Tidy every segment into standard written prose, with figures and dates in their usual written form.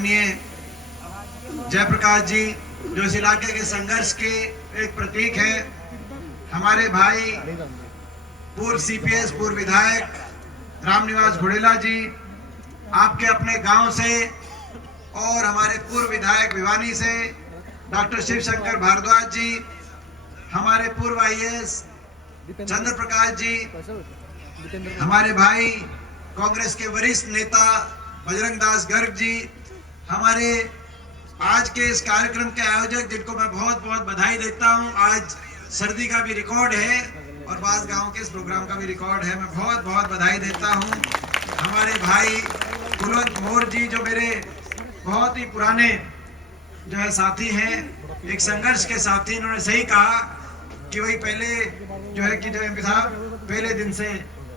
आदरणीय जयप्रकाश जी, जो इस इलाके के संघर्ष के एक प्रतीक है, हमारे भाई पूर्व सीपीएस पूर्व विधायक रामनिवास घोड़ेला जी, आपके अपने गांव से, और हमारे पूर्व विधायक भिवानी से डॉक्टर शिवशंकर भारद्वाज जी, हमारे पूर्व आईएएस चंद्र प्रकाश जी, हमारे भाई कांग्रेस के वरिष्ठ नेता बजरंग दास गर्ग जी, हमारे आज के इस कार्यक्रम के आयोजक जिनको मैं बहुत बहुत बधाई देता हूं। आज सर्दी का भी रिकॉर्ड है और बास गांव के इस प्रोग्राम का भी रिकॉर्ड है, मैं बहुत बहुत बधाई देता हूं। हमारे भाई कुलवंत मोर जी, जो मेरे बहुत ही पुराने जो है साथी हैं, एक संघर्ष के साथी, इन्होंने सही कहा कि वही पहले जो है कि जो एमपी साहब पहले दिन से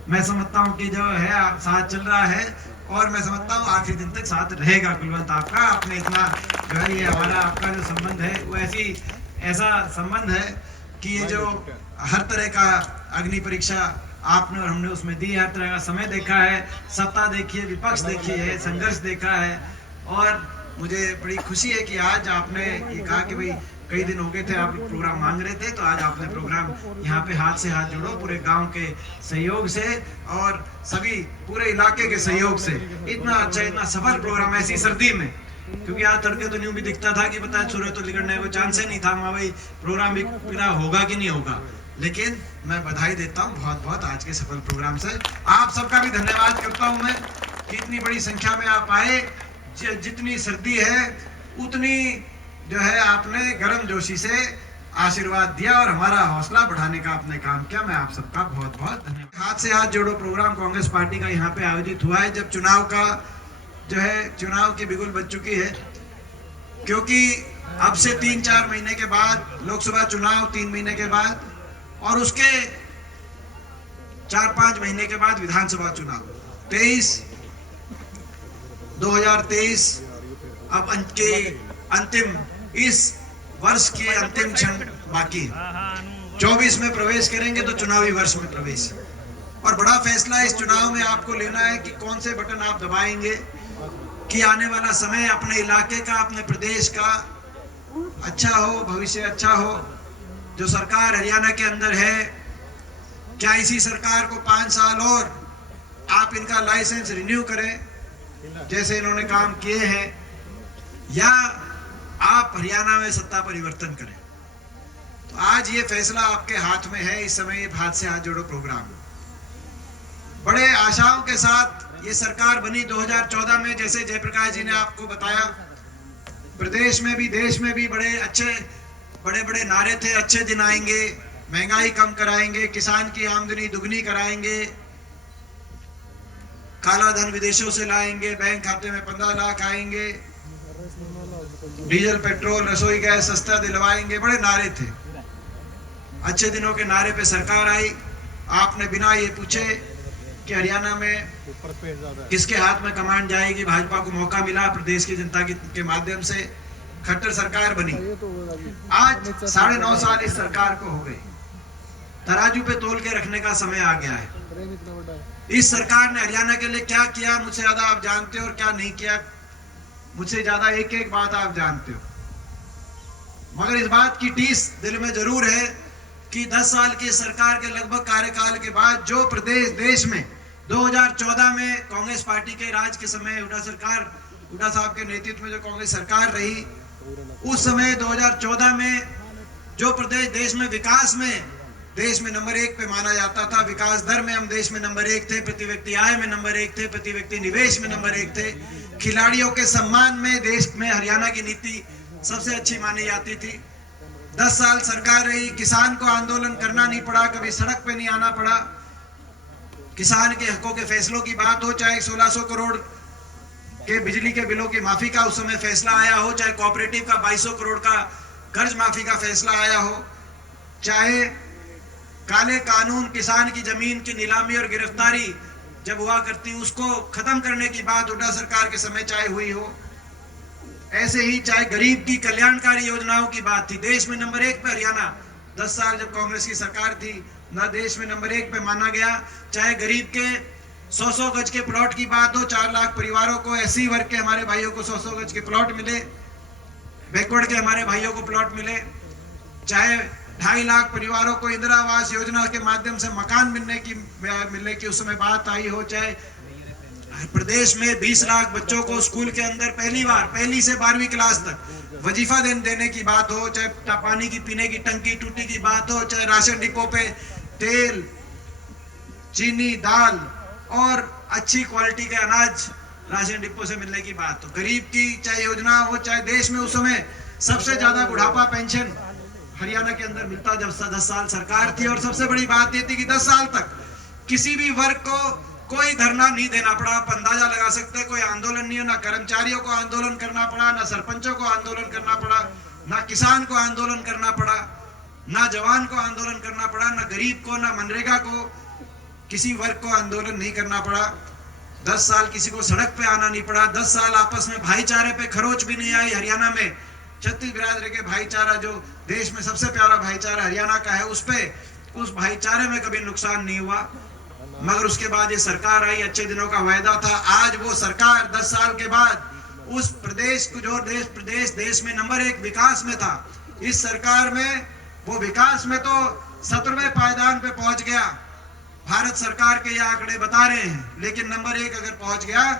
मैं समझता हूं कि जो है साथ चल रहा है, और मैं समझता हूं आखिरी दिन तक साथ रहेगा कुलवंत आपका। आपने इतना जो है ये हमारा आपका जो संबंध है वो ऐसा संबंध है कि ये जो हर तरह का अग्नि परीक्षा आपने और हमने उसमें दी, हर तरह का समय देखा है, सत्ता देखी है, विपक्ष देखी है, संघर्ष देखा है, और मुझे बड़ी खुशी है कि आज आपने ये कहा कि भाई कई दिन हो गए थे आप प्रोग्राम मांग रहे थे, तो आज आपने प्रोग्राम यहाँ पे हाथ से हाथ जोड़ो, पूरे गांव के सहयोग से और सभी पूरे इलाके के सहयोग से इतना अच्छा इतना सफल प्रोग्राम ऐसी सर्दी में, क्योंकि आज तड़के तो न्यू भी दिखता था कि पता है सूर्य तो निकलने को चांस ही नहीं था, भाई प्रोग्राम भी पूरा होगा कि नहीं होगा। लेकिन मैं बधाई देता हूँ बहुत बहुत आज के सफल प्रोग्राम से। आप सबका भी धन्यवाद करता हूँ मैं कि इतनी बड़ी संख्या में आप आए। जितनी सर्दी है उतनी जो है आपने गर्म जोशी से आशीर्वाद दिया और हमारा हौसला बढ़ाने का आपने काम किया। मैं आप सबका बहुत बहुत धन्यवाद। हाथ से हाथ जोड़ो प्रोग्राम कांग्रेस पार्टी का यहाँ पे आयोजित हुआ है, जब चुनाव का जो है चुनाव की बिगुल बज चुकी है, क्योंकि अब से 3-4 महीने के बाद लोकसभा चुनाव, 3 महीने के बाद, और उसके 4-5 महीने के बाद विधानसभा चुनाव 2023 अब के अंतिम, इस वर्ष के अंतिम क्षण बाकी है। 24 में प्रवेश करेंगे तो चुनावी वर्ष में प्रवेश, और बड़ा फैसला इस चुनाव में आपको लेना है कि कौन से बटन आप दबाएंगे कि आने वाला समय अपने इलाके का, अपने प्रदेश का अच्छा हो, भविष्य अच्छा हो। जो सरकार हरियाणा के अंदर है, क्या इसी सरकार को 5 साल और आप इनका लाइसेंस रिन्यू करें जैसे इन्होंने काम किए हैं, या आप हरियाणा में सत्ता परिवर्तन करें? तो आज ये फैसला आपके हाथ में है। इस समय ये हाथ से हाथ जोड़ो प्रोग्राम बड़े आशाओं के साथ ये सरकार बनी 2014 में, जैसे जयप्रकाश जी ने आपको बताया। प्रदेश में भी देश में भी बड़े बड़े नारे थे, अच्छे दिन आएंगे, महंगाई कम कराएंगे, किसान की आमदनी दुगनी कराएंगे, काला धन विदेशों से लाएंगे, बैंक खाते में 15 लाख आएंगे, डीजल पेट्रोल रसोई गैस सस्ता दिलवाएंगे, बड़े नारे थे। अच्छे दिनों के नारे पे सरकार आई। आपने बिना ये पूछे कि हरियाणा में किसके हाथ में कमांड जाएगी, भाजपा को मौका मिला प्रदेश की जनता के माध्यम से, खट्टर सरकार बनी। आज 9.5 साल इस सरकार को हो गए। तराजू पे तोल के रखने का समय आ गया है। इस सरकार ने हरियाणा के लिए क्या किया मुझसे ज्यादा आप जानते हो, और क्या नहीं किया मुझसे ज्यादा एक एक बात आप जानते हो। मगर इस बात की टीस दिल में जरूर है कि 10 साल की सरकार के लगभग कार्यकाल के बाद जो प्रदेश देश में 2014 में कांग्रेस पार्टी के राज के समय हुड्डा साहब के नेतृत्व में जो कांग्रेस सरकार रही, उस समय 2014 में जो प्रदेश देश में विकास में देश में नंबर 1 पे माना जाता था, विकास दर में हम देश में नंबर 1 थे, प्रति व्यक्ति आय में नंबर 1 थे, प्रति व्यक्ति निवेश में नंबर 1 थे, खिलाड़ियों के सम्मान में देश में हरियाणा की नीति सबसे अच्छी मानी जाती थी। 10 साल सरकार रही, किसान को आंदोलन करना नहीं पड़ा, कभी सड़क पे नहीं आना पड़ा। किसान के हकों के फैसलों की बात हो, चाहे 1600 करोड़ के बिजली के बिलों की माफी का उस समय फैसला आया हो, चाहे कोऑपरेटिव का 2200 करोड़ का कर्ज माफी का फैसला आया हो, चाहे काले कानून किसान की जमीन की नीलामी और गिरफ्तारी जब हुआ करती उसको खत्म करने की बात हुड्डा सरकार के समय चाहे हुई हो, ऐसे ही चाहे गरीब की कल्याणकारी योजनाओं की बात थी। देश में नंबर 1 पे हरियाणा 10 साल जब कांग्रेस की सरकार थी, ना देश में नंबर 1 पे माना गया। चाहे गरीब के 100-100 गज के प्लॉट की बात हो, 4 लाख परिवारों को, एससी वर्ग के हमारे भाइयों को 100-100 गज के प्लॉट मिले, बैकवर्ड के हमारे भाइयों को प्लॉट मिले, चाहे 2.5 लाख परिवारों को इंदिरा आवास योजना के माध्यम से मकान मिलने की उस समय बात आई हो, चाहे प्रदेश में 20 लाख बच्चों को स्कूल के अंदर पहली से 12वीं क्लास तक वजीफा देने की बात हो, चाहे पानी की पीने की टंकी टूटी की बात हो, चाहे राशन डिपो पे तेल, चीनी, दाल और अच्छी क्वालिटी के अनाज राशन डिपो से मिलने की बात हो, गरीब की चाहे योजना हो, चाहे देश में उस समय सबसे ज्यादा बुढ़ापा पेंशन हरियाणा के अंदर मिलता जब 10 साल सरकार थी। और सबसे बड़ी बात ये थी कि 10 साल तक किसी भी वर्ग को कोई धरना नहीं देना पड़ा। आप अंदाजा लगा सकते हैं, कोई आंदोलन नहीं है, ना कर्मचारियों को आंदोलन करना पड़ा, ना सरपंचों को आंदोलन करना पड़ा, ना किसान को आंदोलन करना पड़ा, ना जवान को आंदोलन करना पड़ा, ना गरीब को, ना मनरेगा को, किसी वर्ग को आंदोलन नहीं करना पड़ा। 10 साल किसी को सड़क पे आना नहीं पड़ा। 10 साल आपस में भाईचारे पे खरोच भी नहीं आई। हरियाणा में 36 बिरादरी के भाईचारा, जो देश में सबसे प्यारा भाईचारा हरियाणा का है, उस भाईचारे में कभी नुकसान नहीं हुआ। मगर उसके बाद ये सरकार आई, अच्छे दिनों का वायदा था। आज वो सरकार 10 साल के बाद उस प्रदेश को, जो देश में नंबर 1 विकास में था, इस सरकार में वो विकास में तो 17वें पायदान पे पहुंच गया। भारत सरकार के ये आंकड़े बता रहे हैं, लेकिन नंबर 1 अगर पहुंच गया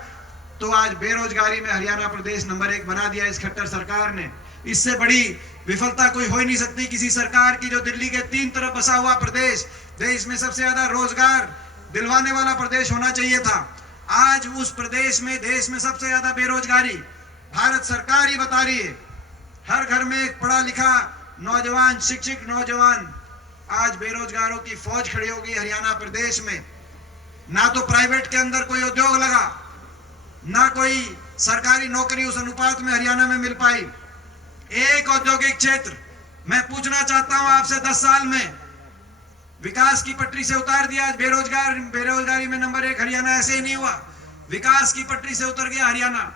तो आज बेरोजगारी में हरियाणा प्रदेश नंबर 1 बना दिया इस खट्टर सरकार ने। इससे बड़ी विफलता कोई हो ही नहीं सकती किसी सरकार की, जो दिल्ली के 3 तरफ बसा हुआ प्रदेश, देश में सबसे ज्यादा रोजगार दिलवाने वाला प्रदेश होना चाहिए था। आज उस प्रदेश में, देश में सबसे ज्यादा बेरोजगारी भारत सरकार ही बता रही है। हर घर में एक पढ़ा लिखा नौजवान, शिक्षित नौजवान, आज बेरोजगारों की फौज खड़ी हो गई हरियाणा प्रदेश में। ना तो प्राइवेट के अंदर कोई उद्योग लगा, ना कोई सरकारी नौकरी उस अनुपात में हरियाणा में मिल पाई। एक औद्योगिक क्षेत्र मैं पूछना चाहता हूं आपसे, 10 साल में विकास की पटरी से उतार दिया। आज बेरोजगारी में नंबर 1 हरियाणा ऐसे ही नहीं हुआ, विकास की पटरी से उतर गया हरियाणा।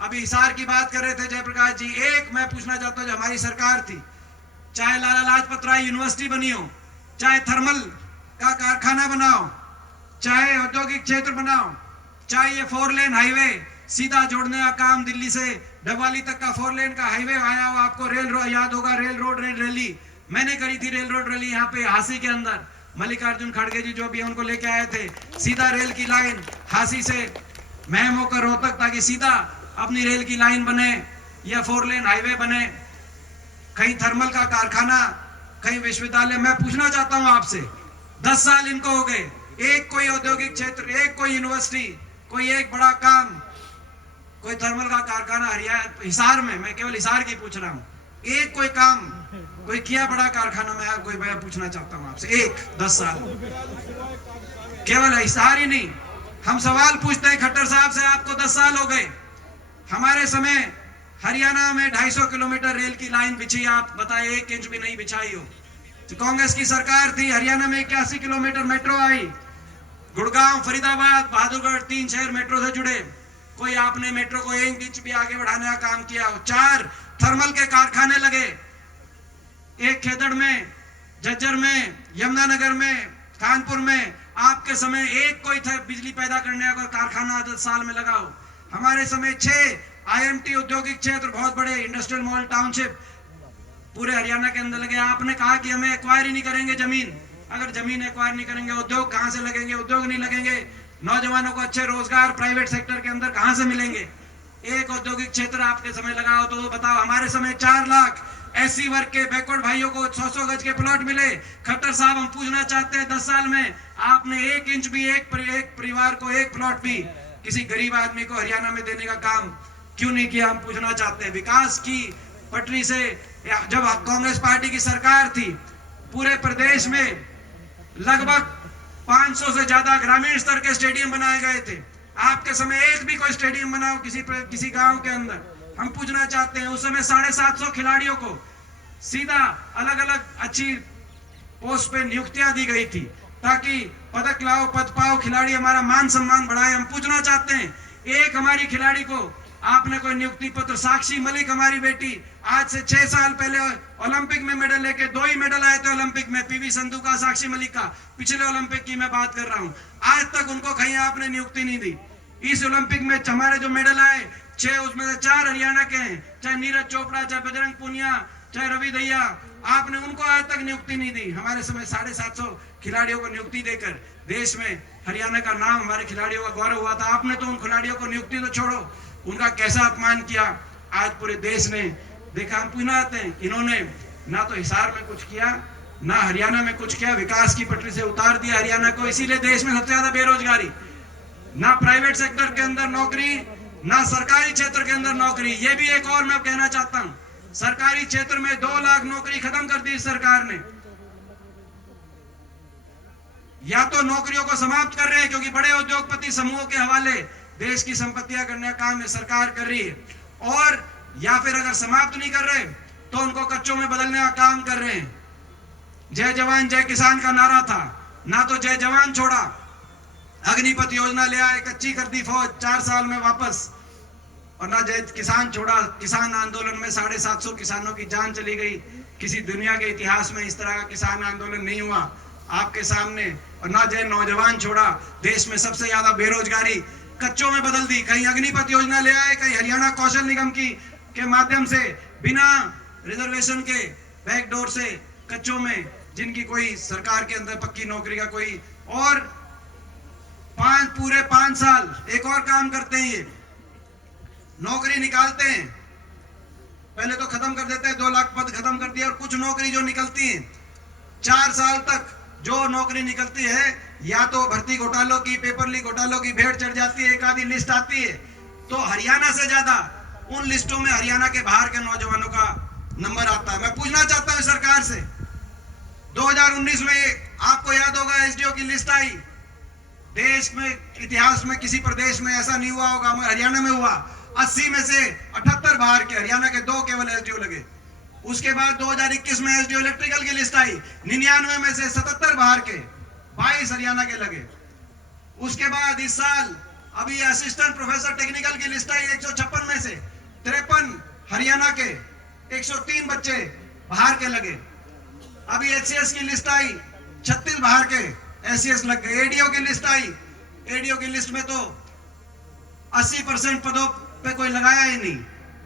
अभी हिसार की बात कर रहे थे जयप्रकाश जी। एक मैं पूछना चाहता हूं, जो हमारी सरकार थी, चाहे लाला लाजपत राय यूनिवर्सिटी बनी हो, चाहे थर्मल का कारखाना बनाओ, चाहे औद्योगिक क्षेत्र बनाओ, चाहे ये 4 लेन हाईवे सीधा जोड़ने का काम, दिल्ली से डबवाली तक का 4 लेन का हाईवे आया हो, आपको याद होगा रेल रोड रैली मैंने करी थी, रेल रोड रैली यहाँ पे हांसी के अंदर। मल्लिकार्जुन खड़गे जी जो भी उनको लेके आए थे, सीधा रेल की लाइन हांसी से महम होकर रोहतक, ताकि सीधा अपनी रेल की लाइन बने या 4 लेन हाईवे बने। कहीं थर्मल का कारखाना, कहीं विश्वविद्यालय। मैं पूछना चाहता हूं आपसे, 10 साल इनको हो गए, एक कोई औद्योगिक क्षेत्र, एक कोई यूनिवर्सिटी, कोई एक बड़ा काम, कोई थर्मल का कारखाना हिसार में, मैं केवल हिसार की पूछ रहा हूं, एक कोई काम कोई किया बड़ा कारखाना? मैं पूछना चाहता हूं आपसे, एक 10 साल केवल हिसार ही नहीं। हम सवाल पूछते हैं खट्टर साहब से, आपको 10 साल हो गए, हमारे समय हरियाणा में 250 किलोमीटर रेल की लाइन बिछी, आप बताए 1 इंच भी नहीं बिछाई हो। तो कांग्रेस की सरकार थी, हरियाणा में 81 किलोमीटर मेट्रो आई, गुड़गांव, फरीदाबाद, बहादुरगढ़ 3 शहर मेट्रो से जुड़े। कोई आपने मेट्रो को 1 इंच भी आगे बढ़ाने का काम किया हो? 4 थर्मल के कारखाने लगे, एक खेदड़ में, झज्जर में, यमुनानगर में, कानपुर में। आपके समय एक कोई बिजली पैदा करने का कारखाना 10 साल में लगाओ। हमारे समय 6 IMT औद्योगिक क्षेत्र, बहुत बड़े इंडस्ट्रियल मॉल टाउनशिप पूरे हरियाणा के अंदर लगे। आपने कहा कि हमें एक्वायर ही नहीं करेंगे जमीन। अगर जमीन एक्वायर नहीं करेंगे, उद्योग कहां से लगेंगे? उद्योग नहीं लगेंगे, नौजवानों को अच्छे रोजगार प्राइवेट सेक्टर के अंदर कहां से मिलेंगे? एक औद्योगिक क्षेत्र आपके समय लगाओ तो बताओ। हमारे समय 4 लाख SC वर्ग के बैकवर्ड भाइयों को 100-100 गज के प्लॉट मिले। खट्टर साहब, हम पूछना चाहते हैं, 10 साल में आपने 1 इंच भी, एक परिवार को एक प्लॉट भी किसी गरीब आदमी को हरियाणा में देने का काम क्यों नहीं किया? हम पूछना चाहते हैं। विकास की पटरी से, जब कांग्रेस पार्टी की सरकार थी, पूरे प्रदेश में लगभग 500 से ज्यादा ग्रामीण स्तर के स्टेडियम बनाए गए थे। आपके समय एक भी कोई स्टेडियम बनाओ किसी गांव के अंदर? हम पूछना चाहते हैं, उस समय 750 खिलाड़ियों को सीधा अलग अलग अच्छी पोस्ट पे नियुक्तियां दी गई थी, ताकि पदक लाओ, पद पाओ, खिलाड़ी हमारा मान सम्मान बढ़ाए। हम पूछना चाहते हैं, एक हमारी खिलाड़ी को आपने कोई नियुक्ति पत्र, साक्षी मलिक हमारी बेटी आज से 6 साल पहले ओलंपिक में मेडल लेके 2 ही मेडल आए थे ओलंपिक में, पीवी संधू का, साक्षी मलिक का, पिछले ओलंपिक की मैं बात कर रहा हूं। आज तक उनको कहीं आपने नियुक्ति नहीं दी। इस ओलंपिक में हमारे जो मेडल आए 6, उसमें से 4 हरियाणा के हैं, चाहे नीरज चोपड़ा, चाहे बजरंग पुनिया, चाहे रवि दहिया, आपने उनको आज तक नियुक्ति नहीं दी। हमारे समय 750 खिलाड़ियों को नियुक्ति देकर देश में हरियाणा का नाम, हमारे खिलाड़ियों का गौरव हुआ था। आपने तो उन खिलाड़ियों को नियुक्ति तो छोड़ो, उनका कैसा अपमान किया आज पूरे देश ने देखा। हम पुनः आते हैं, इन्होंने ना तो हिसार में कुछ किया, ना हरियाणा में कुछ किया, विकास की पटरी से उतार दिया हरियाणा को। इसीलिए देश में सबसे ज्यादा बेरोजगारी, ना प्राइवेट सेक्टर के अंदर नौकरी, ना सरकारी क्षेत्र के अंदर नौकरी। ये भी एक और मैं कहना चाहता हूं, सरकारी क्षेत्र में 2 लाख नौकरी खत्म कर दी सरकार ने। या तो नौकरियों को समाप्त कर रहे हैं क्योंकि बड़े उद्योगपति समूहों के हवाले देश की संपत्तियां करने का काम सरकार कर रही है, और या फिर अगर समाप्त नहीं कर रहे तो उनको कच्चों में बदलने का काम कर रहे हैं। जय जवान जय किसान का नारा था, ना तो जय जवान छोड़ा, अग्निपथ योजना ले आए, कच्ची कर दी फौज 4 साल में वापस, और ना जय किसान छोड़ा। किसान आंदोलन में 750 किसानों की जान चली गई। किसी दुनिया के इतिहास में इस तरह का किसान आंदोलन नहीं हुआ आपके सामने। और ना जय नौजवान छोड़ा, देश में सबसे ज्यादा बेरोजगारी कच्चों में बदल दी। कहीं अग्निपथ योजना ले आए, कहीं हरियाणा कौशल निगम के माध्यम से बिना रिजर्वेशन के बैकडोर से कच्चों में, जिनकी कोई सरकार के अंदर पक्की नौकरी का कोई, और पूरे 5 साल एक और काम करते हैं, ये नौकरी निकालते हैं, पहले तो खत्म कर देते हैं, 2 लाख पद खत्म कर दिए, और कुछ नौकरी जो निकलती है 4 साल तक जो नौकरी निकलती है, या तो भर्ती घोटालों की, पेपर लीक घोटालों की भेंट चढ़ जाती है, एक आधी लिस्ट आती है, तो हरियाणा से ज्यादा उन लिस्टों में हरियाणा के बाहर के नौजवानों का नंबर आता है। मैं पूछना चाहता हूं सरकार से, 2019 में आपको याद होगा एसडीओ की लिस्ट आई, देश में इतिहास में किसी प्रदेश में ऐसा नहीं हुआ होगा, हरियाणा में हुआ। 80 में से 78 बाहर के, हरियाणा के 2 केवल एसडीओ लगे। उसके बाद 2021 में एसडीओ इलेक्ट्रिकल की लिस्ट आई, 99 में से 77 बाहर के, 22 हरियाणा के लगे। उसके बाद इस साल अभी असिस्टेंट प्रोफेसर टेक्निकल की लिस्ट आई, 156 में से 53 हरियाणा के, 103 बच्चे बाहर के लगे। अभी एचसीएस की लिस्ट आई, 36 बाहर के एचसीएस लग गए। एडीओ की लिस्ट आई, एडीओ की लिस्ट में तो 80% पदों पे कोई लगाया ही नहीं।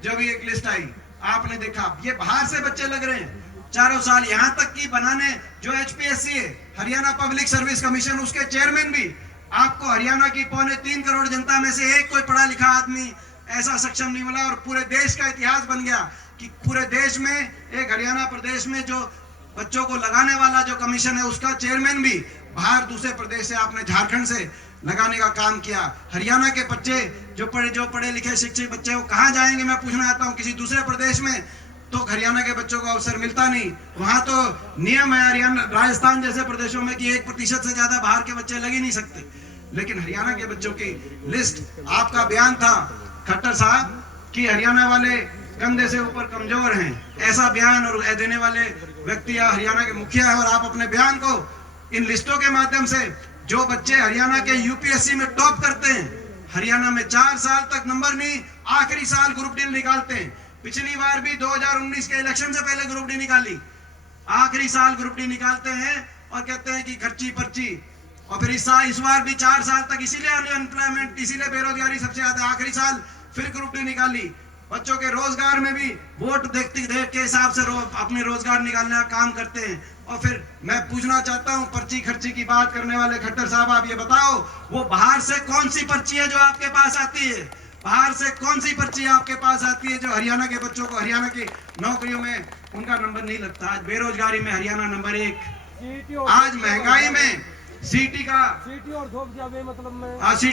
जो भी एक लिस्ट आई आपने देखा, ये बाहर से बच्चे लग रहे हैं चारों साल। यहां तक कि बनाने जो एचपीएससी है, हरियाणा पब्लिक सर्विस कमीशन, उसके चेयरमैन भी आपको हरियाणा की 3.25 करोड़ जनता में से एक कोई पढ़ा लिखा आदमी ऐसा सक्षम नहीं मिला। और पूरे देश का इतिहास बन गया कि पूरे देश में एक हरियाणा प्रदेश में जो बच्चों को लगाने वाला जो कमीशन है, उसका चेयरमैन भी बाहर दूसरे प्रदेश से, आपने झारखंड से लगाने का काम किया। हरियाणा के बच्चे जो पढ़े लिखे शिक्षित बच्चे, वो कहाँ जाएंगे? मैं पूछना चाहता हूँ, किसी दूसरे प्रदेश में तो हरियाणा के बच्चों को अवसर मिलता नहीं। वहां तो नियम है हरियाणा, राजस्थान जैसे प्रदेशों में कि 1% से ज्यादा बाहर के बच्चे लग ही नहीं सकते। लेकिन हरियाणा के बच्चों की लिस्ट, आपका बयान था खट्टर साहब कि हरियाणा वाले कंधे से ऊपर कमजोर हैं, ऐसा बयान और देने वाले व्यक्ति या हरियाणा के मुखिया है। और आप अपने बयान को इन लिस्टों के माध्यम से, जो बच्चे हरियाणा के यूपीएससी में टॉप करते हैं, हरियाणा में 4 साल तक नंबर नहीं, आखिरी साल ग्रुप डी निकालते हैं। पिछली बार भी 2019 के इलेक्शन से पहले ग्रुप डी निकाली, आखिरी साल ग्रुप डी निकालते हैं और कहते हैं कि खर्ची पर्ची। और फिर इस बार भी 4 साल तक, इसीलिए अनएम्प्लॉयमेंट, इसीलिए बेरोजगारी सबसे ज्यादा, आखिरी साल फिर ग्रुप डी निकाली। बच्चों के रोजगार में भी वोट देख के हिसाब से अपने रोजगार निकालने का काम करते हैं। और फिर मैं पूछना चाहता हूं, पर्ची खर्ची की बात करने वाले खट्टर साहब, आप ये बताओ, वो बाहर से कौन सी पर्ची है जो आपके पास आती है? बाहर से कौन सी पर्ची आपके पास आती है जो हरियाणा के बच्चों को, हरियाणा की नौकरियों में उनका नंबर नहीं लगता? आज बेरोजगारी में हरियाणा नंबर 1, आज महंगाई में सीटी का,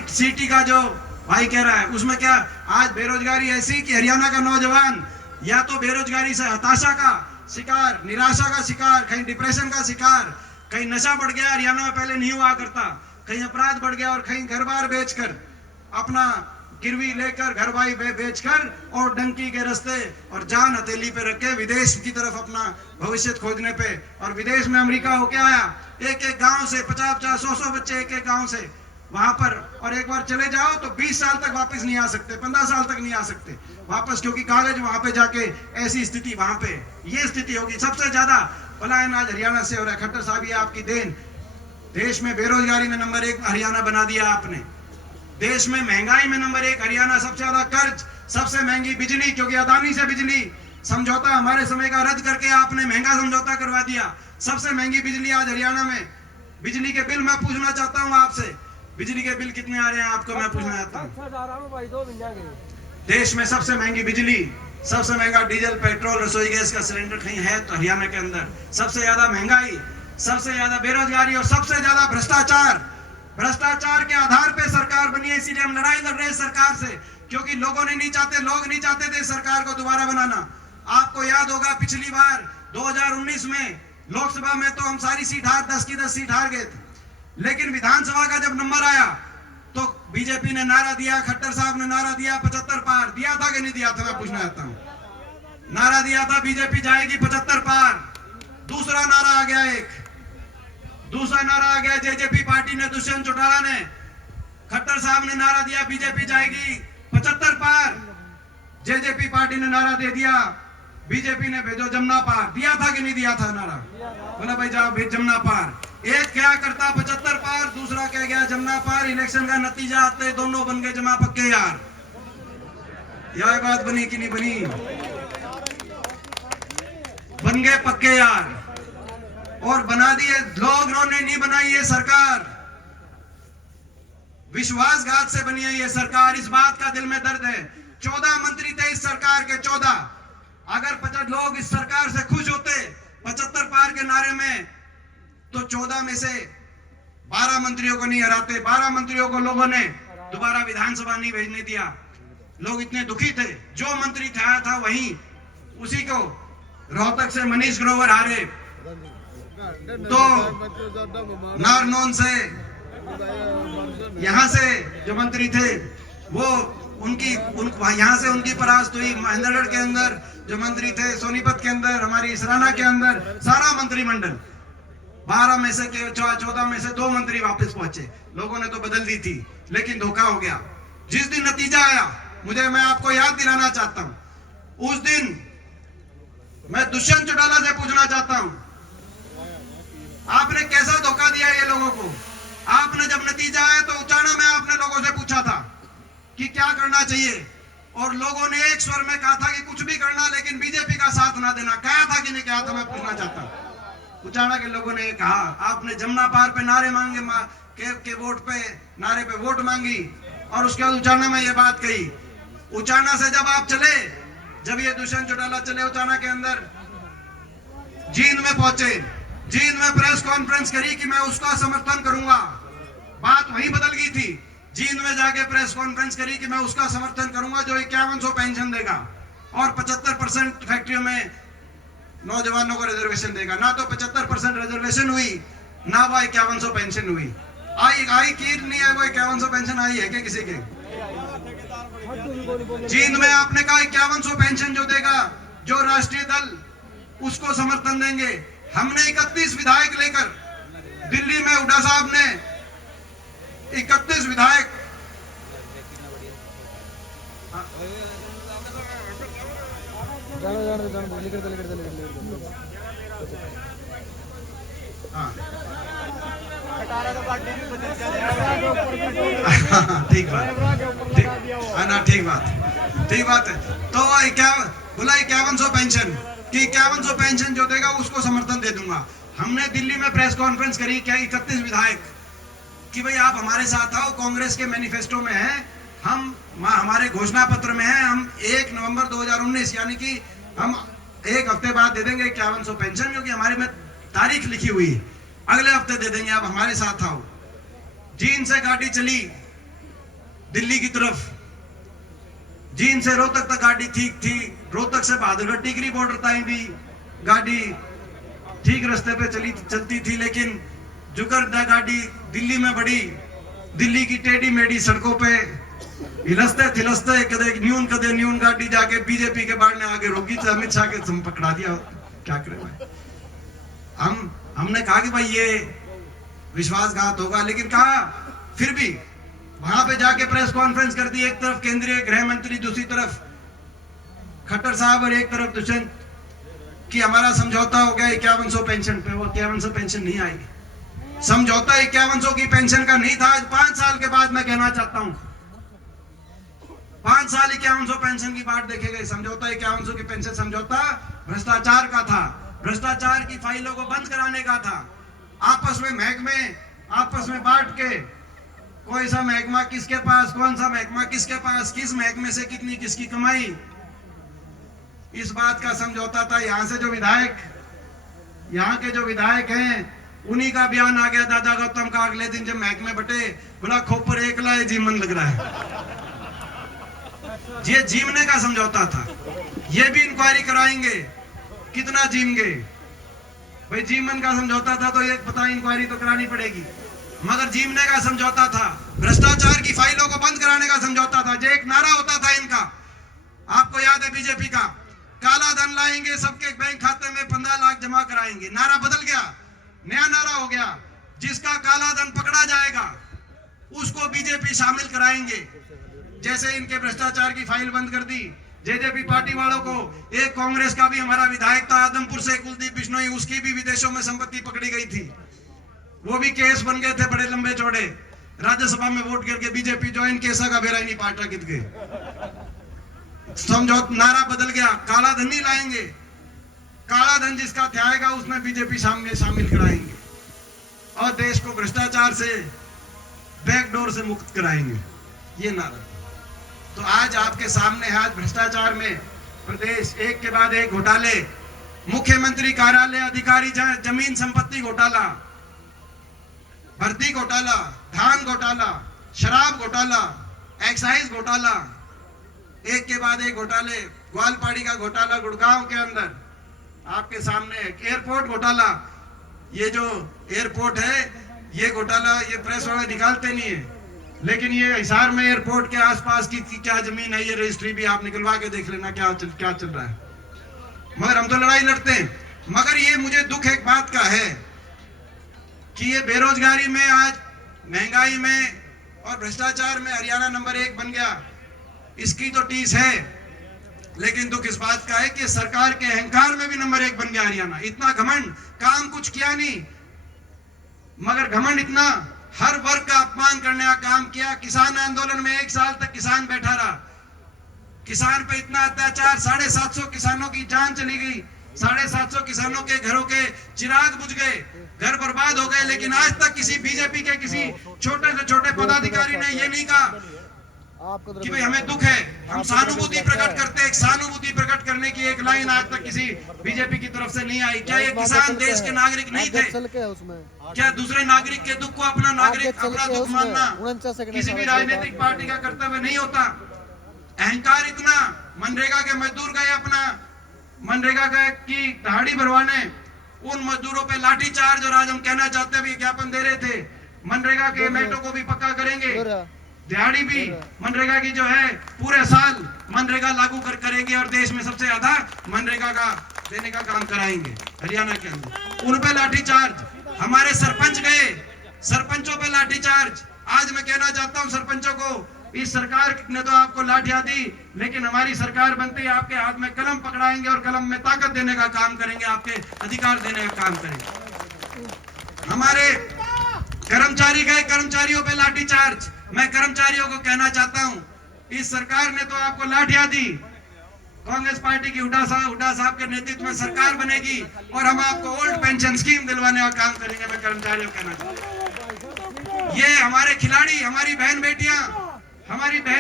सीटी का जो भाई कह रहा है, उसमें क्या, आज बेरोजगारी ऐसी कि हरियाणा का नौजवान या तो बेरोजगारी से हताशा का शिकार, निराशा का शिकार, कहीं डिप्रेशन का शिकार, कहीं नशा बढ़ गया, हरियाणा में पहले नहीं हुआ करता, कहीं अपराध बढ़ गया, और कहीं घर बार बेचकर, अपना गिरवी लेकर, घर बाई बेचकर, और डंकी के रास्ते और जान हथेली पे रख के विदेश की तरफ अपना भविष्य खोजने पे। और विदेश में अमेरिका होके आया, एक गांव से 50-50, 100-100 बच्चे एक गांव से वहां पर, और एक बार चले जाओ तो 20 साल तक वापस नहीं आ सकते, 15 साल तक नहीं आ सकते वापस, क्योंकि कागज वहां पे जाके ऐसी स्थिति वहां पे ये स्थिति होगी। सबसे ज्यादा पलायन आज हरियाणा से हो रहा है। खट्टर साहब ये आपकी देन। देश में बेरोजगारी में नंबर 1 हरियाणा बना दिया आपने। देश में महंगाई में नंबर 1 हरियाणा। सबसे ज्यादा कर्ज, सबसे महंगी बिजली, क्योंकि अदानी से बिजली समझौता हमारे समय का रद्द करके आपने महंगा समझौता करवा दिया। सबसे महंगी बिजली आज हरियाणा में। बिजली के बिल मैं पूछना चाहता हूं आपसे, बिजली के बिल कितने आ रहे हैं आपको, मैं पूछना चाहता हूं। देश में सबसे महंगी बिजली, सबसे महंगा डीजल, पेट्रोल, रसोई गैस का सिलेंडर कहीं है तो हरियाणा के अंदर। सबसे ज्यादा महंगाई, सबसे ज्यादा बेरोजगारी और सबसे ज्यादा भ्रष्टाचार। भ्रष्टाचार के आधार पे सरकार बनी है, इसीलिए हम लड़ाई लड़ रहे हैं सरकार से, क्योंकि लोग नहीं चाहते थे सरकार को दोबारा बनाना। आपको याद होगा पिछली बार 2019 में लोकसभा में तो हम सारी सीट 10 की 10 सीट हार गए थे, लेकिन विधानसभा का जब नंबर आया तो बीजेपी ने नारा दिया, खट्टर साहब ने नारा दिया 75 पार। दिया था कि नहीं दिया था, मैं पूछना चाहता हूं। नारा दिया था बीजेपी जाएगी 75 पार। दूसरा नारा आ गया, दूसरा नारा आ गया जेजेपी पार्टी ने, दुष्यंत चौटाला ने, खट्टर साहब ने नारा दिया बीजेपी जाएगी 75 पार। जेजेपी पार्टी ने नारा दे दिया, बीजेपी ने भेजो जमुना पार। दिया था कि नहीं दिया था नारा? बोला भाई जाओ भेज जमुना पार। एक क्या करता 75 पार, दूसरा कह गया जमुना पार। इलेक्शन का नतीजा आते दोनों बन गए जमा पक्के यार। यह बात बनी कि नहीं बनी? बन गए पक्के यार और बना दिए लोगों ने, नहीं बनाई ये सरकार। विश्वासघात से बनी है ये सरकार। इस बात का दिल में दर्द है। 14 मंत्री थे इस सरकार के, 14। अगर 50 लोग इस सरकार से खुश होते 75 पार के नारे में, तो 14 में से 12 मंत्रियों को नहीं हराते। 12 मंत्रियों को लोगों ने दोबारा विधानसभा नहीं भेजने दिया। लोग इतने दुखी थे। जो मंत्री था वही, उसी को रोहतक से मनीष ग्रोवर हारे, तो नारनौल से, यहां से जो मंत्री थे वो यहां से उनकी परास्त हुई। महेंद्रगढ़ के अंदर जो मंत्री थे, सोनीपत के अंदर, हमारी सराना के अंदर, सारा मंत्रिमंडल 12 में से 14 में से 2 मंत्री वापस पहुंचे। लोगों ने तो बदल दी थी, लेकिन धोखा हो गया। जिस दिन नतीजा आया, मैं आपको याद दिलाना चाहता हूं, उस दिन मैं दुष्यंत चौटाला से पूछना चाहता हूं, आपने कैसा धोखा दिया ये लोगों को? आपने जब नतीजा आया तो उचाना में आपने लोगों से पूछा था कि क्या करना चाहिए, और लोगों ने एक स्वर में कहा था कि कुछ भी करना, लेकिन बीजेपी का साथ ना देना। कहा था कि नहीं कहा था, मैं पूछना चाहता हूं। उचाना के लोगों ने कहा, आपने जमुना पार पे नारे मांगे, के वोट पे, नारे पे वोट मांगी, और उसके बाद उचाना में ये बात कही। उचाना से जब आप चले, जब ये दुष्यंत चौटाला चले उचाना के अंदर, जींद में पहुंचे, जींद में प्रेस कॉन्फ्रेंस करी कि मैं उसका समर्थन करूंगा। बात वहीं बदल गई थी। जींद में जाके प्रेस कॉन्फ्रेंस करी कि मैं उसका समर्थन करूंगा जो 5100 पेंशन देगा और 75% फैक्ट्रियों में नौजवानों को रिजर्वेशन देगा। ना तो 75% रिजर्वेशन हुई, ना वो 5100 पेंशन हुई। आई की नहीं है, वो 5100 पेंशन आई है क्या किसी के? जींद में आपने कहा 5100 पेंशन जो देगा, जो राष्ट्रीय दल, उसको समर्थन देंगे। हमने 31 विधायक लेकर दिल्ली में, हुड्डा साहब ने 31 विधायक, ठीक बात, ठीक बात है। तो क्या बोला 5100 पेंशन कि 5100 पेंशन जो देगा उसको समर्थन दे दूंगा। हमने दिल्ली में प्रेस कॉन्फ्रेंस करी, क्या 31 विधायक, कि भाई आप हमारे साथ आओ, कांग्रेस के मैनिफेस्टो में है, हम हमारे घोषणा पत्र में है, हम 1 नवंबर 2019 यानी कि हम 1 हफ्ते बाद दे देंगे 5100 पेंशन, क्योंकि हमारे में तारीख लिखी हुई, अगले हफ्ते दे देंगे, आप हमारे साथ आओ। जींद से गाड़ी चली दिल्ली की तरफ, जींद से रोहतक तक गाड़ी ठीक थी, रोहतक से बहादुरगढ़ टिकरी बॉर्डर तक भी गाड़ी ठीक रास्ते पे चलती थी, लेकिन जुकर गाड़ी दिल्ली में बढ़ी। दिल्ली की टेढ़ी मेढ़ी सड़कों पे हिलस्ते थिलस्ते कदे न्यून गाड़ी जाके बीजेपी के बाढ़ ने आगे रोकी, तो अमित शाह के पकड़ा दिया। क्या करे भाई? हमने कहा कि भाई ये विश्वासघात होगा, लेकिन कहा फिर भी वहां पे जाके प्रेस कॉन्फ्रेंस कर दी, एक तरफ केंद्रीय गृह मंत्री, दूसरी तरफ खट्टर साहब और एक तरफ दुष्यंत कि हमारा समझौता हो गया 5100 पेंशन पे। वो 5100 पेंशन नहीं आएगी। समझौता 5100 की पेंशन का नहीं था। आज 5 साल के बाद मैं कहना चाहता हूं, 5 साल 5100 पेंशन की बात देखे गए। समझौता 5100 की पेंशन समझौता भ्रष्टाचार का था, भ्रष्टाचार की फाइलों को बंद कराने का था। आपस में महकमे आपस में बांट के कोई सा महकमा किसके पास, कौन सा महकमा किसके पास, किस महकमे से कितनी किसकी कमाई, इस बात का समझौता था। यहाँ से जो विधायक, यहाँ के जो विधायक हैं, उन्हीं का बयान आ गया दादा गौतम का अगले दिन जब महकमे बटे, बोला खोपर एकला है जीवन लग रहा है। ये जीवने का समझौता था। ये भी इंक्वायरी कराएंगे कितना जीवेंगे भाई। जीवन का समझौता था तो ये पता इंक्वायरी तो करानी पड़ेगी, मगर जीवने का समझौता था, भ्रष्टाचार की फाइलों को बंद कराने का समझौता था। जो एक नारा होता था इनका, आपको याद है बीजेपी का, काला धन लाएंगे सबके बैंक खाते में 15 लाख जमा कराएंगे। नारा बदल गया, नया नारा हो गया, जिसका काला धन पकड़ा जाएगा उसको बीजेपी शामिल कराएंगे। जैसे इनके भ्रष्टाचार की फाइल बंद कर दी जेजेपी पार्टी वालों को। एक कांग्रेस का भी हमारा विधायक था आदमपुर से, कुलदीप बिश्नोई, उसकी भी विदेशों में संपत्ति पकड़ी गई थी। वो भी केस बन गए थे बड़े लंबे चौड़े। राज्यसभा में वोट करके बीजेपी ज्वाइन, केसा का बेरा ही नहीं पाटा कित गए। समझौता नारा बदल गया, काला धन नहीं लाएंगे, काला धन जिसका ध्याएगा उसमें बीजेपी सामने शामिल कराएंगे और देश को भ्रष्टाचार से, बैकडोर से मुक्त कराएंगे। ये नारा। तो आज आपके सामने है, आज भ्रष्टाचार में प्रदेश एक के बाद एक घोटाले, मुख्यमंत्री कार्यालय अधिकारी जमीन संपत्ति घोटाला, भर्ती घोटाला, धान घोटाला, शराब घोटाला, एक्साइज घोटाला, एक के बाद एक घोटाले। ग्वालपाड़ी का घोटाला गुड़गांव के अंदर आपके सामने, एयरपोर्ट घोटाला। ये जो एयरपोर्ट है ये घोटाला, ये प्रेस वाले निकालते नहीं है, लेकिन ये हिसार में एयरपोर्ट के आसपास की क्या जमीन है, ये रजिस्ट्री भी आप निकलवा के देख लेना क्या चल रहा है। मगर हम तो लड़ाई लड़ते हैं। मगर ये मुझे दुख एक बात का है कि ये बेरोजगारी में, आज महंगाई में और भ्रष्टाचार में हरियाणा नंबर 1 बन गया। इसकी तो टीस है, लेकिन दुख इस बात का है कि सरकार के अहंकार में भी नंबर 1 बन गया हरियाणा। इतना घमंड, काम कुछ किया नहीं मगर घमंड इतना, हर वर्ग का अपमान करने का काम किया। किसान आंदोलन में 1 साल तक किसान बैठा रहा, किसान पे इतना अत्याचार, 750 किसानों की जान चली गई, 750 किसानों के घरों के चिराग बुझ गए, घर बर्बाद हो गए। लेकिन आज तक किसी बीजेपी के किसी छोटे से छोटे पदाधिकारी ने ये नहीं कहा कि भाई हमें दुख है, हम सहानुभूति प्रकट करते हैं। सहानुभूति प्रकट करने की एक लाइन आज तक किसी बीजेपी की तरफ से नहीं आई। क्या ये किसान देश के नागरिक नहीं थे? क्या दूसरे नागरिक के दुख को अपना नागरिक, अपना दुख मानना किसी भी राजनीतिक पार्टी का कर्तव्य नहीं होता? अहंकार इतना, मनरेगा के मजदूर गए अपना मनरेगा की दहाड़ी भरवाने, उन मजदूरों पे लाठीचार्ज। और आज हम कहना चाहते हैं, विज्ञापन दे रहे थे मनरेगा के मेटो को भी पक्का करेंगे, दिहाड़ी भी मनरेगा की जो है पूरे साल मनरेगा लागू करेंगे और देश में सबसे ज्यादा मनरेगा का देने का काम कराएंगे हरियाणा के अंदर। उन पे लाठीचार्ज, हमारे सरपंच गए, सरपंचों पे लाठीचार्ज। आज मैं कहना चाहता हूं सरपंचों को, इस सरकार ने तो आपको लाठियां दी, लेकिन हमारी सरकार बनते ही आपके हाथ में कलम पकड़ाएंगे और कलम में ताकत देने का काम करेंगे, आपके अधिकार देने का काम करेंगे। हमारे कर्मचारी गए, कर्मचारियों पे लाठीचार्ज। मैं कर्मचारियों को कहना चाहता हूं, इस सरकार ने तो आपको लाठियां दी, कांग्रेस पार्टी की हुड्डा साहब के नेतृत्व में सरकार बनेगी और हम आपको ओल्ड पेंशन स्कीम दिलवाने का काम करेंगे। मैं कर्मचारियों को कहना चाहता हूं, ये हमारे खिलाड़ी, हमारी बहन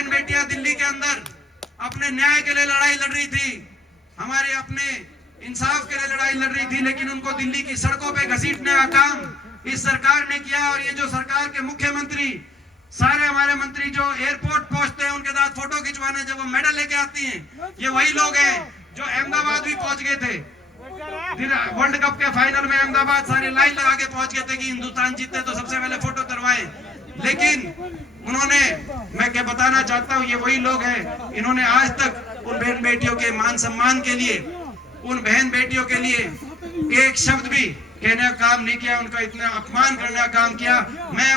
बेटियां दिल्ली के अंदर अपने न्याय के लिए लड़ाई लड़ रही थी, हमारे अपने इंसाफ के लिए लड़ाई लड़ रही थी, लेकिन उनको दिल्ली की सड़कों पे घसीटने का काम इस सरकार ने किया। और ये जो सरकार के मुख्यमंत्री, सारे हमारे मंत्री जो एयरपोर्ट पहुंचते हैं उनके साथ फोटो खिंचवाने जब वो मेडल लेके आती हैं, ये वही लोग हैं जो अहमदाबाद भी पहुंच गए थे वर्ल्ड कप के फाइनल में। अहमदाबाद सारे लाइन लगा के पहुंच गए थे कि हिंदुस्तान जीते तो सबसे पहले फोटो करवाए, लेकिन उन्होंने, मैं क्या बताना चाहता हूं, ये वही लोग हैं, इन्होंने आज तक उन बहन बेटियों के मान सम्मान के लिए, उन बहन बेटियों के लिए एक शब्द भी कहने का काम नहीं किया, उनका इतना अपमान करने का काम किया। मैं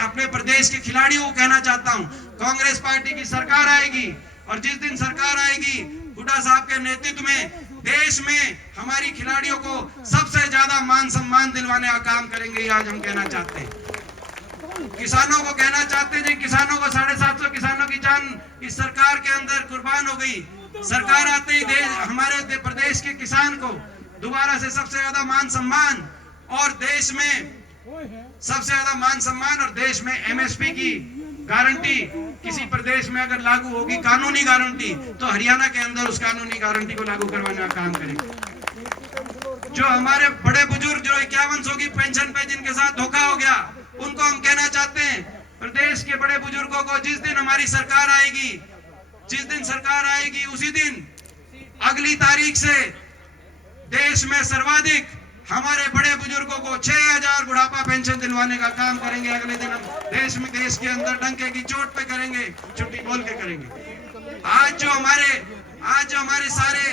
अपने प्रदेश के खिलाड़ियों को कहना चाहता हूं, कांग्रेस पार्टी की सरकार आएगी और जिस दिन सरकार आएगी हुड्डा साहब के नेतृत्व में देश में हमारी खिलाड़ियों को सबसे ज्यादा मान सम्मान दिलवाने का काम करेंगे। आज हम कहना चाहते हैं, किसानों को कहना चाहते हैं, किसानों को 750 किसानों की जान इस सरकार के अंदर कुर्बान हो गई। सरकार आते ही हमारे प्रदेश के किसान को दोबारा से सबसे ज्यादा मान सम्मान और देश में सबसे ज्यादा मान सम्मान और देश में एमएसपी की गारंटी किसी प्रदेश में अगर लागू होगी कानूनी गारंटी, तो हरियाणा के अंदर उस कानूनी गारंटी को लागू करवाने का काम करेंगे। जो हमारे बड़े बुजुर्ग जो 5100 की पेंशन पे जिनके साथ धोखा हो गया, उनको हम कहना चाहते हैं, प्रदेश के बड़े बुजुर्गों को जिस दिन हमारी सरकार आएगी, जिस दिन सरकार आएगी उसी दिन अगली तारीख से देश में सर्वाधिक हमारे बड़े बुजुर्गों को 6000 बुढ़ापा पेंशन दिलवाने का काम करेंगे। अगले दिन हम देश के अंदर डंके की चोट पे करेंगे, छुट्टी बोल के करेंगे। आज जो हमारे सारे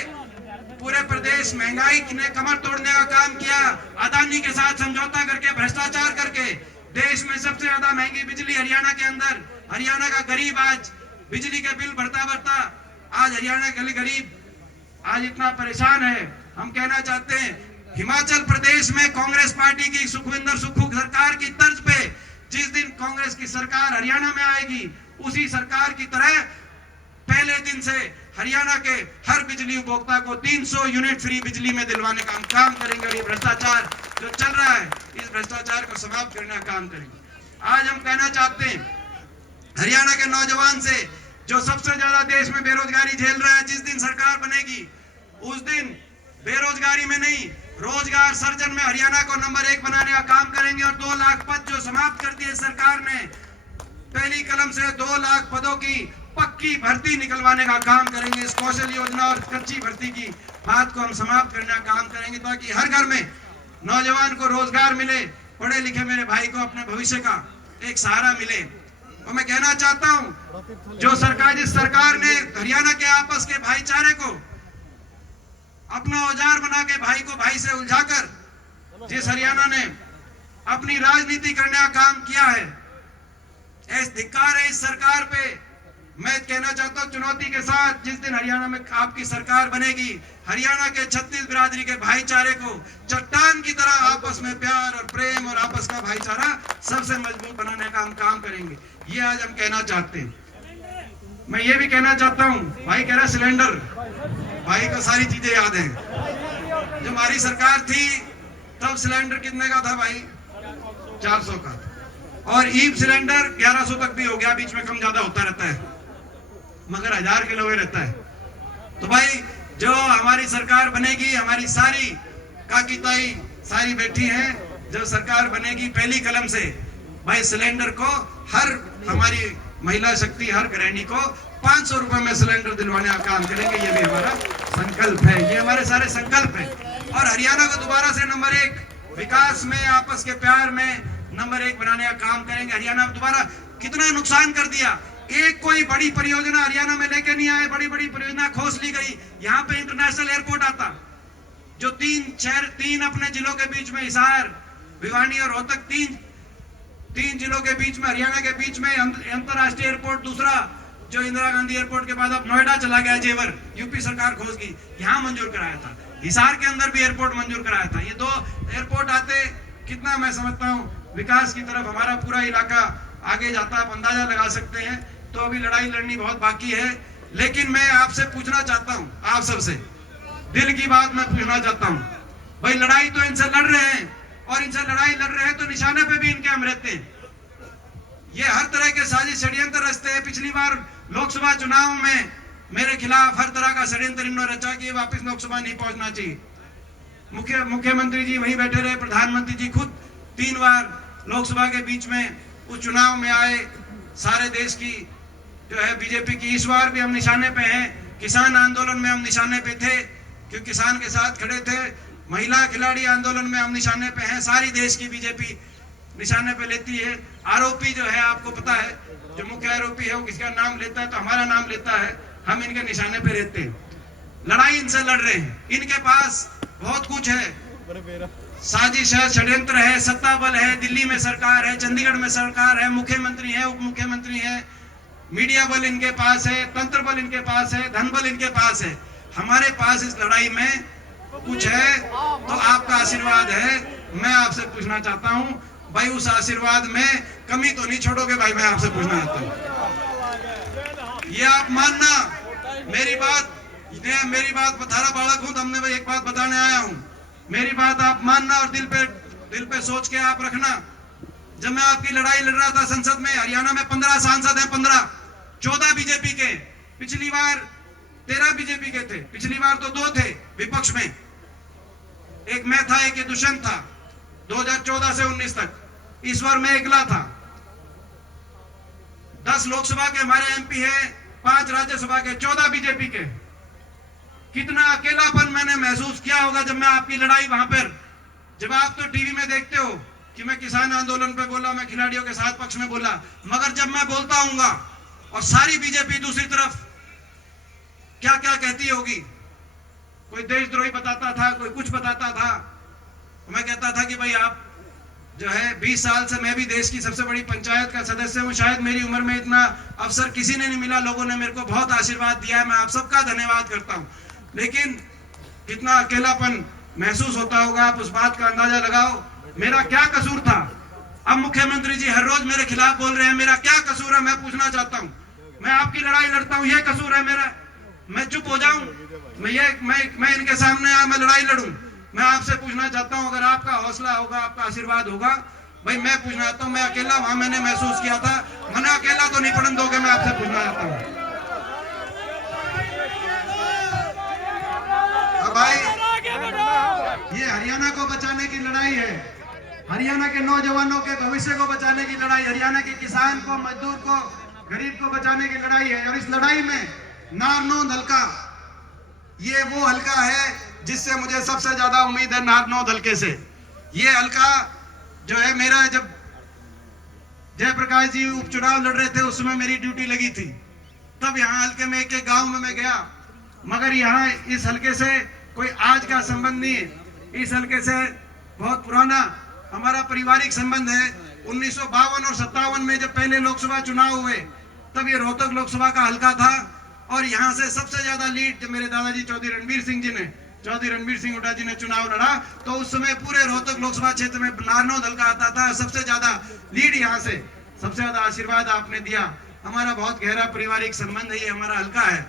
पूरे प्रदेश महंगाई ने कमर तोड़ने का काम किया, अदानी के साथ समझौता करके भ्रष्टाचार करके देश में सबसे ज्यादा महंगी बिजली हरियाणा के अंदर, हरियाणा का गरीब आज बिजली के बिल भरता आज हरियाणा का गरीब आज इतना परेशान है। हम कहना चाहते हैं, हिमाचल प्रदेश में कांग्रेस पार्टी की सुखविंदर सुक्खू सरकार की तर्ज पे जिस दिन कांग्रेस की सरकार हरियाणा में आएगी, उसी सरकार की तरह पहले दिन से हरियाणा के हर बिजली उपभोक्ता को 300 यूनिट फ्री बिजली में दिलवाने का काम करेंगे। और ये भ्रष्टाचार जो चल रहा है, इस भ्रष्टाचार को समाप्त करने का काम करेंगे। आज हम कहना चाहते हैं, हरियाणा के नौजवान से जो सबसे ज्यादा देश में बेरोजगारी झेल रहा है, जिस दिन सरकार बनेगी उस दिन बेरोजगारी में नहीं, रोजगार सर्जन में हरियाणा को नंबर 1 बनाने का काम करेंगे। और 2 लाख पद जो समाप्त कर दिए सरकार ने, पहली कलम से 2 लाख पदों की पक्की भर्ती निकलवाने का काम करेंगे। इस कौशल योजना और कच्ची भर्ती की बात को हम समाप्त करने का काम करेंगे, ताकि हर घर में नौजवान को रोजगार मिले, पढ़े लिखे मेरे भाई को अपने भविष्य का एक सहारा मिले। और मैं कहना चाहता हूं, जिस सरकार ने हरियाणा के आपस के भाईचारे को अपना औजार बना के भाई को भाई से उलझाकर जिस हरियाणा ने अपनी राजनीति करने का काम किया है, ऐसे धिक्कार है इस सरकार पे। मैं कहना चाहता हूं, चुनौती के साथ जिस दिन हरियाणा में आपकी सरकार बनेगी, हरियाणा के 36 बिरादरी के भाईचारे को चट्टान की तरह आपस में प्यार और प्रेम और आपस का भाईचारा सबसे मजबूत बनाने का हम काम करेंगे। ये आज हम कहना चाहते हैं। मैं ये भी कहना चाहता हूं, भाई कह रहा सिलेंडर, भाई को सारी चीजें याद हैं। जब हमारी सरकार थी तब सिलेंडर कितने का था भाई? 400 का, और ईब सिलेंडर 1100 तक भी हो गया, बीच में कम ज्यादा होता रहता है, मगर 1000 किलो रहता है। तो भाई जो हमारी सरकार बनेगी, हमारी सारी काकी ताई सारी बैठी हैं, जब सरकार बनेगी पहली कलम से भाई सिलेंडर को हर हमारी महिला शक्ति, हर गृहिणी को 500 रुपए में सिलेंडर दिलवाने का काम करेंगे। ये भी हमारा संकल्प है, ये हमारे सारे संकल्प है। और हरियाणा को दोबारा से नंबर 1 विकास में, आपस के प्यार में नंबर 1 बनाने का काम करेंगे। हरियाणा में दोबारा कितना नुकसान कर दिया, एक कोई बड़ी परियोजना हरियाणा में लेके नहीं आए, बड़ी बड़ी परियोजना खोस ली गई। यहाँ पे इंटरनेशनल एयरपोर्ट आता, जो 3 अपने जिलों के बीच में, हिसार, भिवानी और रोहतक, 3 जिलों के बीच में, हरियाणा के बीच में अंतरराष्ट्रीय एयरपोर्ट, दूसरा जो इंदिरा गांधी एयरपोर्ट के बाद अब नोएडा चला गया, जेवर, यूपी सरकार खोज गई, यहाँ मंजूर कराया था। हिसार के अंदर भी एयरपोर्ट मंजूर कराया था। ये 2 एयरपोर्ट आते कितना, मैं समझता हूँ विकास की तरफ हमारा पूरा इलाका आगे जाता, आप अंदाजा लगा सकते हैं। तो अभी लड़ाई लड़नी बहुत बाकी है, लेकिन मैं आपसे पूछना चाहता हूं, आप सबसे दिल की बात मैं पूछना चाहता हूं, भाई लड़ाई तो इनसे लड़ रहे हैं, और इनसे लड़ाई लड़ रहे हैं तो निशाने पे भी इनके हम रहते हैं। ये हर तरह के साजिश षड्यंत्र रचते हैं। पिछली बार लोकसभा चुनाव में मेरे खिलाफ हर तरह का षड्यंत्र इन्होंने रचा कि वापस लोकसभा नहीं पहुंचना चाहिए। मुख्यमंत्री जी वहीं बैठे रहे, प्रधानमंत्री जी खुद 3 बार लोकसभा के बीच में उस चुनाव में आए। सारे देश की जो है बीजेपी की, इस बार भी हम निशाने पे हैं। किसान आंदोलन में हम निशाने पे थे, क्योंकि किसान के साथ खड़े थे। महिला खिलाड़ी आंदोलन में हम निशाने पे हैं। सारी देश की बीजेपी निशाने पे लेती है। आरोपी जो है, आपको पता है, जो मुख्य आरोपी है वो किसका नाम लेता है तो हमारा नाम लेता है। हम इनके निशाने पे रहते हैं, लड़ाई इनसे लड़ रहे हैं। इनके पास बहुत कुछ है, साजिश है, षड्यंत्र है, सत्ता बल है, दिल्ली में सरकार है, चंडीगढ़ में सरकार है, मुख्यमंत्री है, उप मुख्यमंत्री है, मीडिया बल इनके पास है, तंत्र बल इनके पास है, धन बल इनके पास है। हमारे पास इस लड़ाई में कुछ है तो आपका आशीर्वाद है। मैं आपसे पूछना चाहता हूं भाई, उस आशीर्वाद में कमी तो नहीं छोड़ोगे भाई? मैं आपसे पूछना चाहता हूं, ये आप मानना मेरी बात। मेरी बात थारा बालक हूं, तो हमने भाई एक बात बताने आया हूं। मेरी बात आप मानना और दिल पे सोच के आप रखना। जब मैं आपकी लड़ाई लड़ रहा था संसद में, हरियाणा में 15 सांसद हैं, 15, 14 बीजेपी के, पिछली बार 13 बीजेपी के थे, पिछली बार तो 2 थे विपक्ष में, एक मैं था, एक ये दुष्यंत था 2014 से 19 तक। इस बार मैं अकेला था। 10 लोकसभा के हमारे एमपी है, 5 राज्यसभा के, 14 बीजेपी के। कितना अकेलापन मैंने महसूस किया होगा जब मैं आपकी लड़ाई वहां पर, जब आप तो टीवी में देखते हो कि मैं किसान आंदोलन पे बोला, मैं खिलाड़ियों के साथ पक्ष में बोला, मगर जब मैं बोलता हूँगा और सारी बीजेपी दूसरी तरफ क्या क्या कहती होगी, कोई देशद्रोही बताता था, कोई कुछ बताता था, मैं कहता था कि भाई आप जो है 20 साल से मैं भी देश की सबसे बड़ी पंचायत का सदस्य हूं, शायद मेरी उम्र में इतना अवसर किसी ने नहीं मिला, लोगों ने मेरे को बहुत आशीर्वाद दिया है, मैं आप सबका धन्यवाद करता हूं। लेकिन कितना अकेलापन महसूस होता होगा, आप उस बात का अंदाजा लगाओ। मेरा क्या कसूर था? अब मुख्यमंत्री जी हर रोज मेरे खिलाफ बोल रहे हैं, मेरा क्या कसूर है? मैं पूछना चाहता हूं। मैं आपकी लड़ाई लड़ता हूं, ये कसूर है मेरा? मैं चुप हो जाऊं? मैं इनके सामने मैं लड़ाई लड़ूं? मैं आपसे पूछना चाहता हूं, अगर आपका हौसला होगा, आपका आशीर्वाद होगा, भाई मैं पूछना चाहता हूं, मैं अकेला वहां मैंने महसूस किया था, मैंने अकेला तो नहीं पड़न दोगे? मैं आपसे पूछना चाहता हूं। भाई ये हरियाणा को बचाने की लड़ाई है, हरियाणा के नौजवानों के भविष्य को बचाने की लड़ाई, हरियाणा के किसान को, मजदूर को, गरीब को बचाने की लड़ाई है। और इस लड़ाई में नारनौंद हल्का, ये वो हल्का है जिससे मुझे सबसे ज्यादा उम्मीद है, नारनौंद हल्के से। ये हल्का जो है मेरा, जब जयप्रकाश जी उपचुनाव लड़ रहे थे उस समय मेरी ड्यूटी लगी थी, तब यहाँ हल्के में एक गांव में मैं गया, मगर यहाँ इस हल्के से कोई आज का संबंध नहीं है। इस हल्के से बहुत पुराना हमारा पारिवारिक संबंध है। 1952 और 57 में जब पहले लोकसभा चुनाव हुए, तब ये रोहतक लोकसभा का हल्का था, और यहाँ से सबसे ज्यादा लीड जब मेरे दादाजी चौधरी रणबीर सिंह हुड्डा जी ने चुनाव लड़ा, तो उस समय पूरे रोहतक लोकसभा क्षेत्र में नारनौंद हल्का आता था, सबसे ज्यादा लीड यहाँ से, सबसे ज्यादा आशीर्वाद आपने दिया। हमारा बहुत गहरा पारिवारिक संबंध है, ये हमारा हल्का है,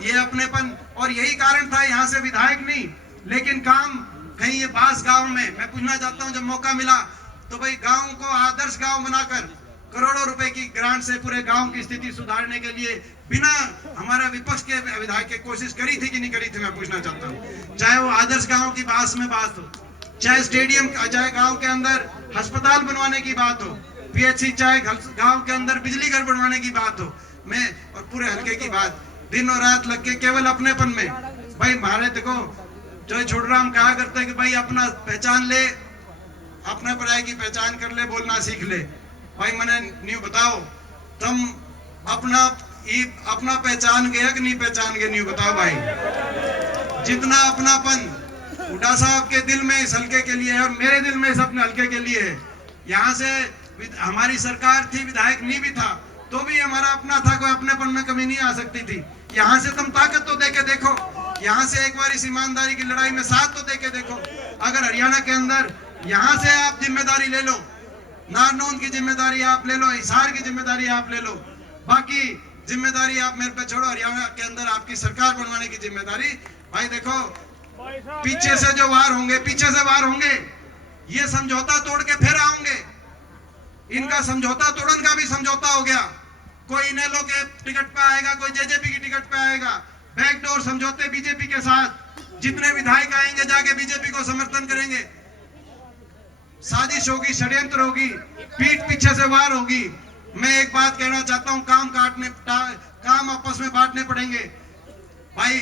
ये अपनेपन। और यही कारण था, यहाँ से विधायक नहीं, लेकिन काम कहीं ये बास गांव में। मैं पूछना चाहता हूँ, जब मौका मिला तो भाई गांव को आदर्श गांव बनाकर करोड़ों रुपए की ग्रांट से पूरे गांव की स्थिति सुधारने के लिए बिना हमारा विपक्ष के विधायक के कोशिश करी थी कि नहीं करी थी? मैं पूछना चाहता हूँ। चाहे वो आदर्श गांव की बात में बात हो, चाहे स्टेडियम, चाहे गांव के अंदर अस्पताल बनवाने की बात हो, पीएचसी, चाहे गांव के अंदर बिजली घर बनवाने की बात हो, मैं और पूरे हल्के की बात, दिन और रात लग के केवल अपनेपन में। भाई हमारे देखो, जो छोटराम कहा करते हैं कि भाई अपना पहचान ले, अपने पराये की पहचान कर ले, बोलना सीख ले। भाई मैंने न्यू बताओ, तुम अपना पहचान गया कि नहीं पहचान गए? न्यू बताओ भाई। जितना अपनापन हुड्डा साहब के दिल में इस हल्के के लिए है और मेरे दिल में इस अपने हल्के के लिए है। यहाँ से हमारी सरकार थी, विधायक नहीं भी था, तो भी हमारा अपना था, कोई अपनेपन में कमी नहीं आ सकती थी। यहाँ से तुम ताकत तो देके देखो, यहाँ से एक बार इस ईमानदारी की लड़ाई में साथ तो देके देखो। अगर हरियाणा के अंदर यहाँ से आप जिम्मेदारी ले लो, नारनौंद की जिम्मेदारी आप ले लो, हिसार की जिम्मेदारी आप ले लो, बाकी जिम्मेदारी आप मेरे पे छोड़ो, हरियाणा के अंदर आपकी सरकार बनवाने की जिम्मेदारी। भाई देखो, पीछे से जो वार होंगे, पीछे से वार होंगे, ये समझौता तोड़ के फिर आओगे। इनका समझौता तोड़न का भी समझौता हो गया, कोई इनेलो के टिकट पे आएगा, कोई जेजेपी की टिकट पे आएगा, बैकडोर समझौते बीजेपी के साथ। जितने विधायक आएंगे जाके बीजेपी को समर्थन करेंगे, साजिश होगी, षड्यंत्र होगी, पीठ पीछे से वार होगी। मैं एक बात कहना चाहता हूं, काम आपस में बांटने पड़ेंगे। भाई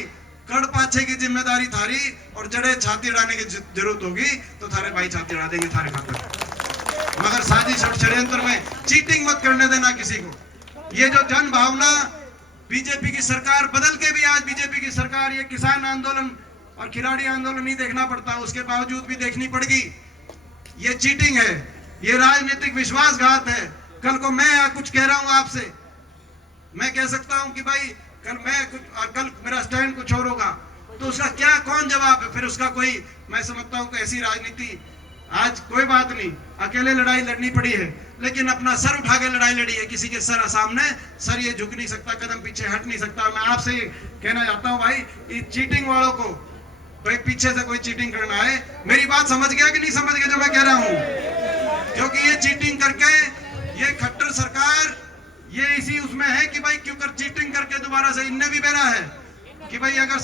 कड़ पाछे की जिम्मेदारी थारी और जड़े छाती अड़ाने की जरूरत होगी तो थारे भाई छाती अड़ा देंगे थारे खातिर, मगर साजिश और षड्यंत्र में चीटिंग मत करने देना किसी को। ये जो जन भावना, बीजेपी की सरकार बदल के भी आज बीजेपी की सरकार ये किसान आंदोलन और खिलाड़ी आंदोलन नहीं देखना पड़ता, उसके बावजूद भी देखनी पड़ेगी। ये चीटिंग है, ये राजनीतिक विश्वासघात है। कल को मैं कुछ कह रहा हूं आपसे, मैं कह सकता हूं कि भाई कल मेरा स्टैंड कुछ और होगा, तो उसका क्या कौन जवाब है? फिर उसका कोई, मैं समझता हूं कि ऐसी राजनीति आज कोई बात नहीं, अकेले लड़ाई लड़नी पड़ी है, लेकिन अपना सर उठा के लड़ाई लड़ी है। किसी के सर सामने सर ये झुक नहीं सकता, कदम पीछे हट नहीं सकता। मैं आपसे कहना चाहता हूं भाई, ये चीटिंग वालों को, भाई पीछे से कोई चीटिंग करना है, मेरी बात समझ गया कि नहीं समझ गया जो मैं कह रहा हूं? क्योंकि ये चीटिंग करके, ये खट्टर सरकार, ये इसी उसमें है कि भाई क्यों कर चीटिंग करके दोबारा से इनने भी बेरा है कि भाई अगर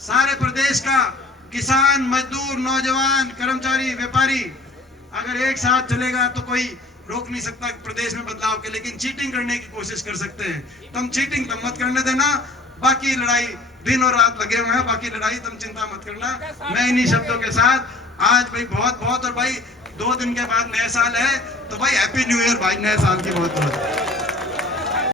सारे प्रदेश का किसान, मजदूर, नौजवान, कर्मचारी, व्यापारी अगर एक साथ चलेगा तो कोई रोक नहीं सकता प्रदेश में बदलाव के, लेकिन चीटिंग करने की कोशिश कर सकते हैं। तुम चीटिंग तुम मत करने देना, बाकी लड़ाई दिन और रात लगे हुए हैं, बाकी लड़ाई तुम चिंता मत करना। मैं इन्हीं शब्दों के साथ आज भाई बहुत और भाई 2 दिन के बाद नया साल है, तो भाई हैप्पी न्यू ईयर भाई, नए साल की बहुत